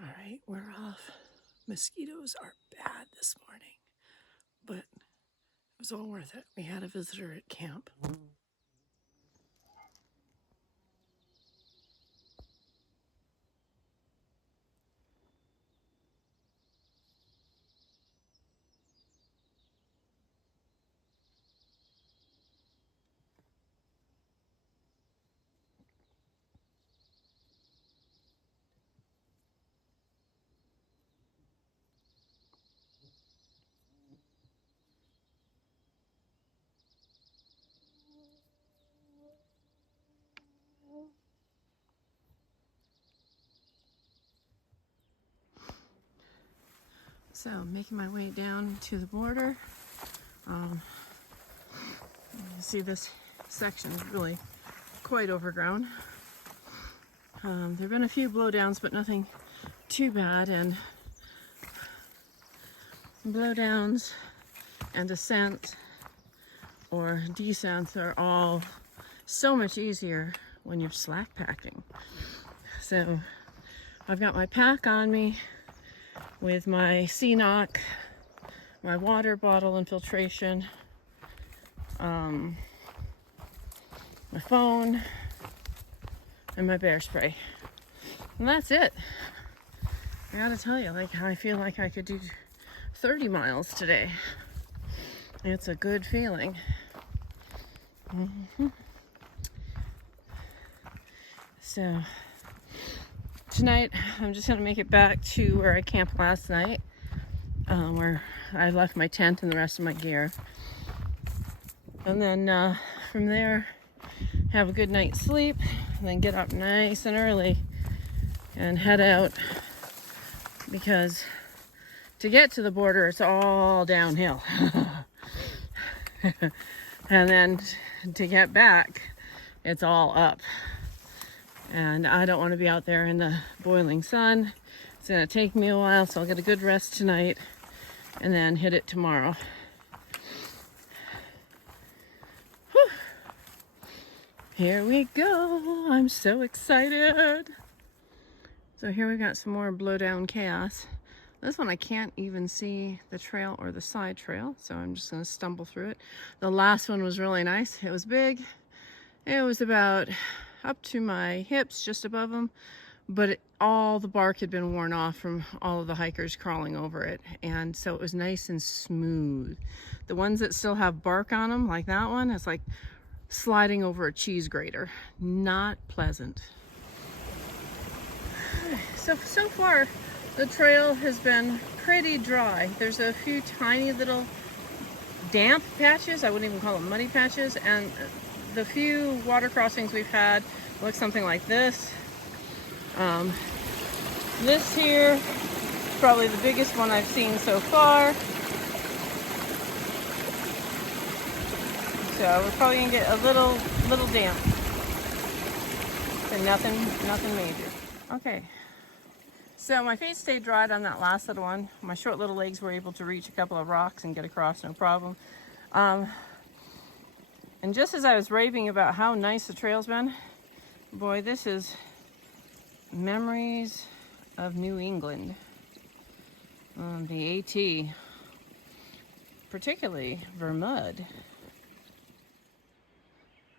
All right, we're off. Mosquitoes are bad this morning, but it was all worth it. We had a visitor at camp. So, making my way down to the border. You can see this section is really quite overgrown. There have been a few blowdowns, but nothing too bad. And blowdowns and ascent or descents are all so much easier when you're slack packing. So I've got my pack on me with my CNOC, my water bottle infiltration, my phone, and my bear spray. And that's it. I gotta tell you, like, I feel like I could do 30 miles today. It's a good feeling. So tonight I'm just gonna make it back to where I camped last night, where I left my tent and the rest of my gear, and then from there have a good night's sleep, and then get up nice and early and head out, because to get to the border it's all downhill. And then to get back it's all up, and I don't want to be out there in the boiling sun. It's gonna take me a while, so I'll get a good rest tonight and then hit it tomorrow. Whew. Here we go. I'm so excited. So here we got some more blowdown chaos. This one I can't even see the trail or the side trail, so I'm just gonna stumble through it. The last one was really nice. It was big. It was about up to my hips, just above them, but all the bark had been worn off from all of the hikers crawling over it, and so it was nice and smooth. The ones that still have bark on them, like that one, it's like sliding over a cheese grater. Not pleasant. So far the trail has been pretty dry. There's a few tiny little damp patches. I wouldn't even call them muddy patches, and the few water crossings we've had look something like this. This here is probably the biggest one I've seen so far. So we're probably gonna get a little damp, and nothing major. Okay. So my feet stayed dried on that last little one. My short little legs were able to reach a couple of rocks and get across no problem. And just as I was raving about how nice the trail's been, boy, this is memories of New England. The AT, particularly Vermud.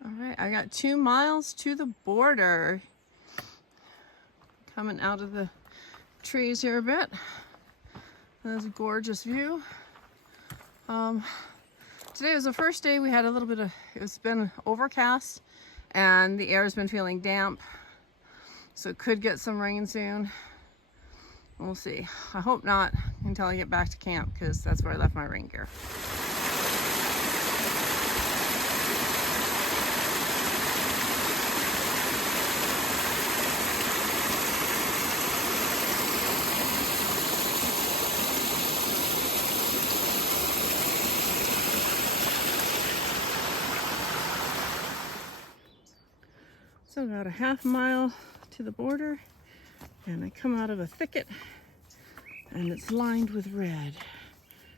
All right, I got 2 miles to the border. Coming out of the trees here a bit. There's a gorgeous view. Today was the first day we had a little bit of, it's been overcast and the air's been feeling damp, so it could get some rain soon. We'll see. I hope not until I get back to camp, because that's where I left my rain gear. So about a half mile to the border, and I come out of a thicket, and it's lined with red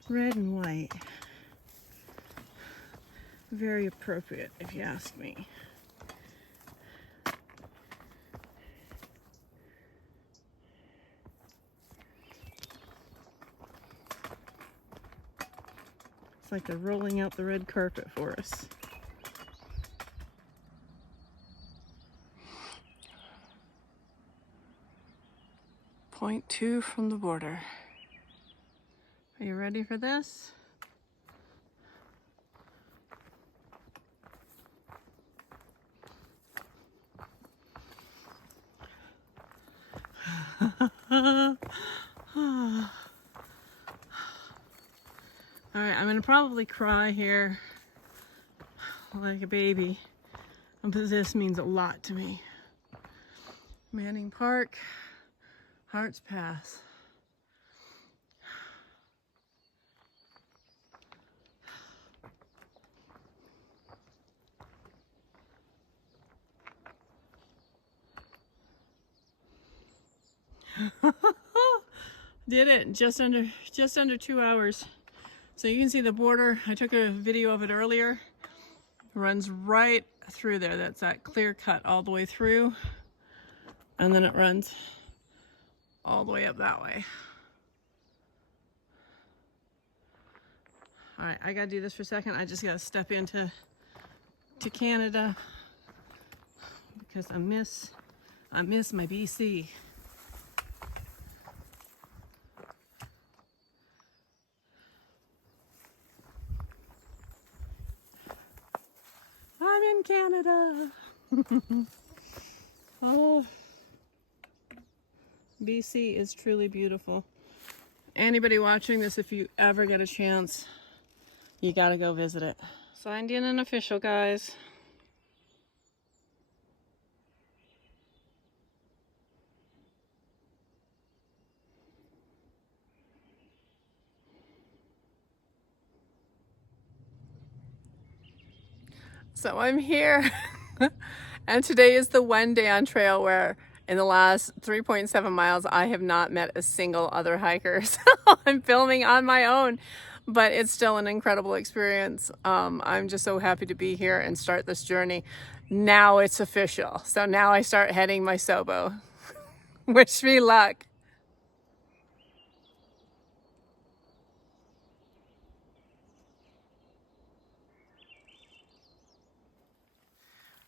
and white. Very appropriate, if you ask me. like they're rolling out the red carpet for us. Point 2 from the border. Are you ready for this? All right, I'm gonna probably cry here like a baby, but this means a lot to me. Manning Park, Hearts Pass. Did it just under 2 hours. So you can see the border. I took a video of it earlier. It runs right through there. That's that clear cut all the way through. And then it runs all the way up that way. All right, I gotta do this for a second. I just gotta step into Canada because I miss my BC. I'm in Canada. Oh, BC is truly beautiful. Anybody watching this, if you ever get a chance, you gotta go visit it. Signed in and official, guys. So I'm here and today is the one day on trail where in the last 3.7 miles I have not met a single other hiker. So I'm filming on my own, but it's still an incredible experience. I'm just so happy to be here and start this journey. Now it's official. So now I start heading my sobo. Wish me luck.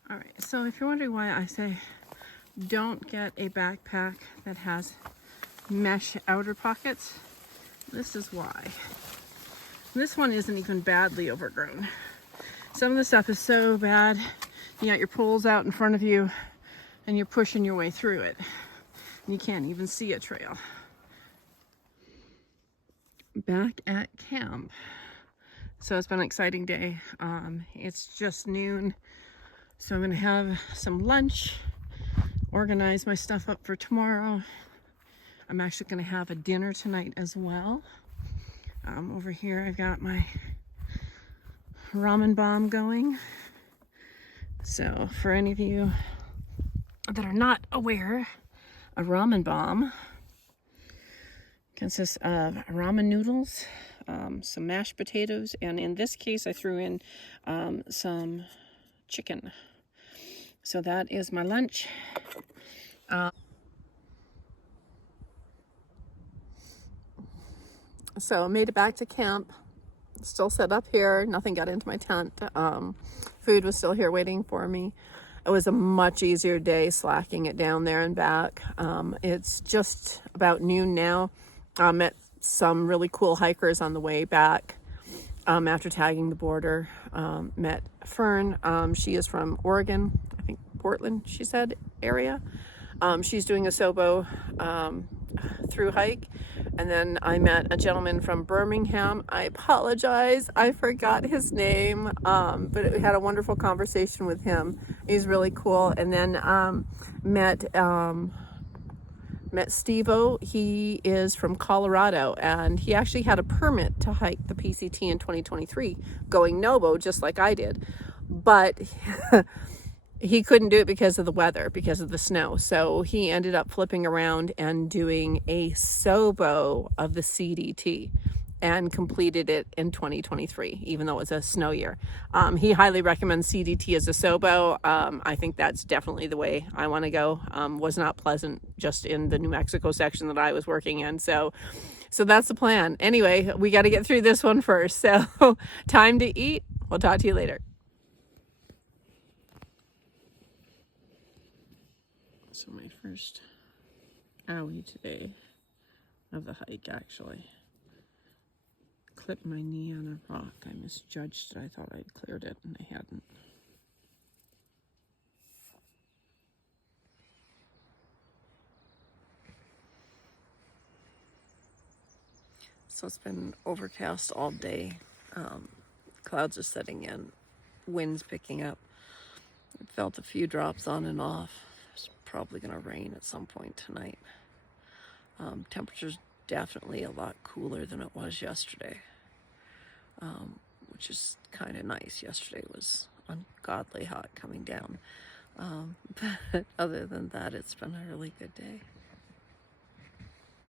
All right, so if you're wondering why I say don't get a backpack that has mesh outer pockets, this is why. This one isn't even badly overgrown. Some of the stuff is so bad, you got your poles out in front of you and you're pushing your way through it. And you can't even see a trail. Back at camp. So it's been an exciting day. It's just noon. So I'm gonna have some lunch, organize my stuff up for tomorrow. I'm actually gonna have a dinner tonight as well. Over here I've got my ramen bomb going. So for any of you that are not aware, a ramen bomb consists of ramen noodles, some mashed potatoes, and in this case I threw in some chicken. So that is my lunch. So I made it back to camp, still set up here, nothing got into my tent. Food was still here waiting for me. It was a much easier day slacking it down there and back. It's just about noon now. Met some really cool hikers on the way back. After tagging the border, met Fern. She is from Oregon, I think Portland, she said, area. She's doing a sobo through hike. And then I met a gentleman from Birmingham. I apologize, I forgot his name, but we had a wonderful conversation with him. He's really cool. And then met Steve-O. He is from Colorado, and he actually had a permit to hike the PCT in 2023 going Nobo, just like I did, but he couldn't do it because of the weather, because of the snow. So he ended up flipping around and doing a sobo of the CDT. and completed it in 2023, even though it was a snow year. He highly recommends CDT as a sobo. I think that's definitely the way I want to go. Was not pleasant just in the New Mexico section that I was working in. So that's the plan. Anyway, we got to get through this one first. So time to eat. We'll talk to you later. So my first owie today of the hike, actually. Clipped my knee on a rock. I misjudged it. I thought I'd cleared it and I hadn't. So it's been overcast all day. Clouds are setting in. Wind's picking up. I felt a few drops on and off. It's probably going to rain at some point tonight. Temperature's definitely a lot cooler than it was yesterday, which is kind of nice. Yesterday was ungodly hot coming down. But other than that, it's been a really good day.